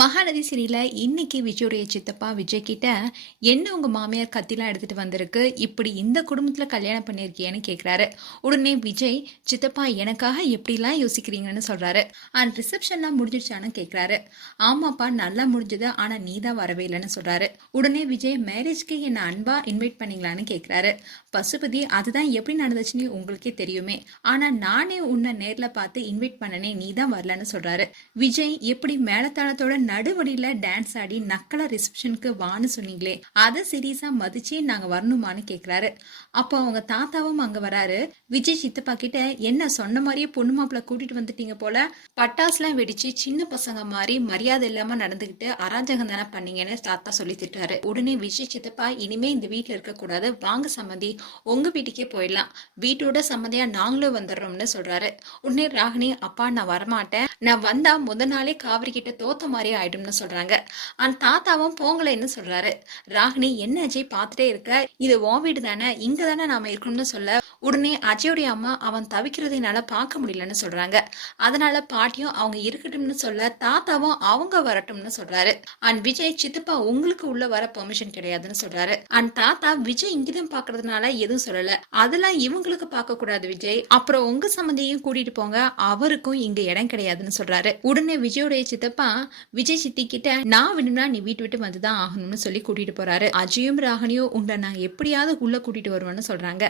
மகாநதி சிறியில இன்னைக்கு விஜயோடைய சித்தப்பா விஜய் கிட்ட என்ன உங்க மாமியார் கத்திலாம் எடுத்துட்டு வந்திருக்கு? இப்படி இந்த குடும்பத்துல கல்யாணம் பண்ணியிருக்கியன்னு கேட்குறாரு உடனே விஜய் சித்தப்பா எனக்காக எப்படிலாம் யோசிக்கிறீங்கன்னு சொல்றாரு. அண்ட் ரிசப்ஷன்லாம் முடிஞ்சிடுச்சான்னு கேட்குறாரு ஆமாப்பா நல்லா முடிஞ்சது. ஆனா நீ தான் வரவே இல்லைன்னு சொல்றாரு. உடனே விஜய் மேரேஜ்க்கு என்ன அன்பா இன்வைட் பண்ணீங்களான்னு கேட்குறாரு பசுபதி அதுதான் எப்படி நடந்துச்சுன்னு உங்களுக்கே தெரியுமே. ஆனா நானே உன்னை நேர்ல பார்த்து இன்வைட் பண்ணனே நீ தான் வரலன்னு சொல்றாரு. விஜய் எப்படி மேலத்தாளத்தோட நடுவடியில டான்ஸ் ஆடி நக்கலா ரிசப்ஷனுக்கு வான்னு சொன்னீங்களே அதை சீரியஸா மதிச்சு நாங்க வரணுமான்னு கேக்குறாரு. அப்போ அவங்க தாத்தாவும் அங்க வராரு. விஜய் சித்தப்பா கிட்ட என்ன சொன்ன மாதிரியே பொண்ணு மாப்பிள்ள கூட்டிட்டு வந்துட்டீங்க போல? பட்டாசுலாம் வெடிச்சு சின்ன பசங்க மாதிரி மரியாதை இல்லாம நடந்துகிட்டு அராஜகம் தானே பண்ணீங்கன்னு தாத்தா சொல்லி திட்டாரு உடனே விஜய் சித்தப்பா இனிமே இந்த வீட்டுல இருக்க கூடாது. வாங்க சம்மந்தி உங்க வீட்டுக்கே போயிடலாம். வீட்டோட சம்மந்தியா நாங்களும் வந்துடுறோம்னு சொல்றாரு. உடனே ராகினி அப்பா நான் வரமாட்டேன். நான் வந்தா முத நாளே காவிரி கிட்ட தோத்த மாதிரி ஆயிடும்னு சொல்றாங்க. அந்த தாத்தாவும் போங்கலைன்னு சொல்றாரு. ராகினி என்ன அஜய் பார்த்துட்டே இருக்க? இது ஓ வீடு தானே? இங்க தானே நாம இருக்கணும்னு சொல்ல? உடனே அஜயோடைய அம்மா அவன் தவிக்கிறது என்னால பார்க்க முடியலன்னு சொல்றாங்க. அதனால பாட்டியும் அவங்க இருக்கட்டும்னு சொல்ல தாத்தாவும் அவங்க வரட்டும்னு சொல்றாரு. அண்ட் விஜய் சித்தப்பா உங்களுக்கு உள்ள வர பெர்மிஷன் கிடையாதுன்னு சொல்றாரு. அண்ட் தாத்தா விஜய் இங்கதான் பாக்குறதுனால எதுவும் சொல்லல. அதெல்லாம் இவங்களுக்கு பார்க்க கூடாது விஜய். அப்புறம் உங்க சம்மந்தியையும் கூட்டிட்டு போங்க. அவருக்கும் இங்க இடம் கிடையாதுன்னு சொல்றாரு. உடனே விஜயோடைய சித்தப்பா விஜய் சித்தி கிட்ட நான் வேணும்னா நீ வீட்டு விட்டு வந்துதான் ஆகணும்னு சொல்லி கூட்டிட்டு போறாரு. அஜயும் ராகினியும் உங்களை நான் எப்படியாவது உள்ள கூட்டிட்டு வருவேன்னு சொல்றாங்க.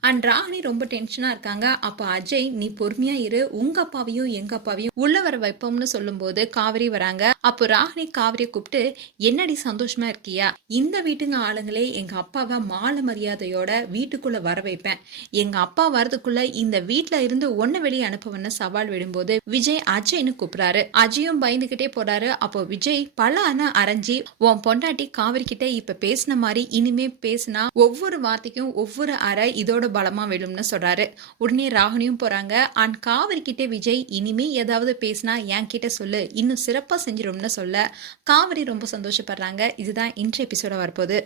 அண்ட் ராகினி ரொம்ப டென்ஷனா இருக்காங்க. அப்ப அஜய் நீ பொறுமையா இரு. உங்க அப்பாவையும் எங்க அப்பாவையும் உள்ள வர வைப்போம்னு சொல்லும்போது காவிரி வராங்க. அப்போ ராகினி காவிரியை கூப்பிட்டு என்னடி சந்தோஷமா இருக்கியா? இந்த வீட்டுங்க ஆளுங்களே எங்க அப்பாவை மால மரியாதையோட வீட்டுக்குள்ள வர வைப்பேன். எங்க அப்பா வரதுக்குள்ள இந்த வீட்டுல இருந்து ஒன்னு வெளியே அனுப்புவேன்னு சவால் விடும்போது விஜய் அஜய்னு கூப்பிடுறாரு. அஜயும் பயந்துகிட்டே போறாரு. அப்போ விஜய் பல அணை அரைஞ்சி உன் பொண்டாட்டி காவிரி கிட்ட இப்ப பேசின மாதிரி இனிமே பேசினா ஒவ்வொரு வார்த்தைக்கும் ஒவ்வொரு அறை இதோட பலமா விழும்னு சொல்றாரு. உடனே ராகுனியும் போறாங்க. அண்ட் காவிரி கிட்ட விஜய் இனிமே ஏதாவது பேசினா என் கிட்ட சொல்லு. இன்னும் சிறப்பா செஞ்சிடும்னு சொல்ல. காவிரி ரொம்ப சந்தோஷப்படுறாங்க. இதுதான் இன்றைய எபிசோட வரப்போகுது.